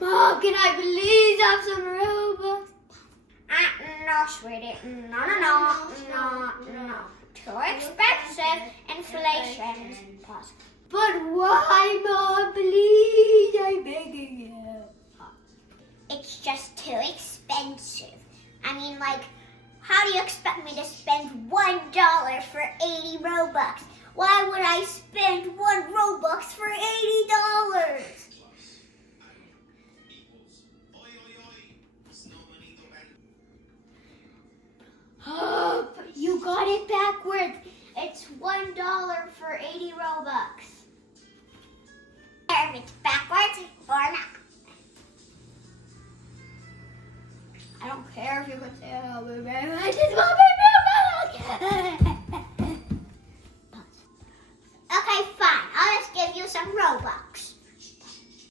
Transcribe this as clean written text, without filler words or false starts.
Mom, can I please have some Robux? No, sweetie. No. Too expensive. Inflation's possible. But why, Mom? Please, I'm begging you. It's just too expensive. I mean, like, how do you expect me to spend $1 for 80 Robux? Why would I spend 1 Robux for $80? Oh, you got it backwards. It's $1 for 80 Robux. If it's backwards or not. I don't care if you can say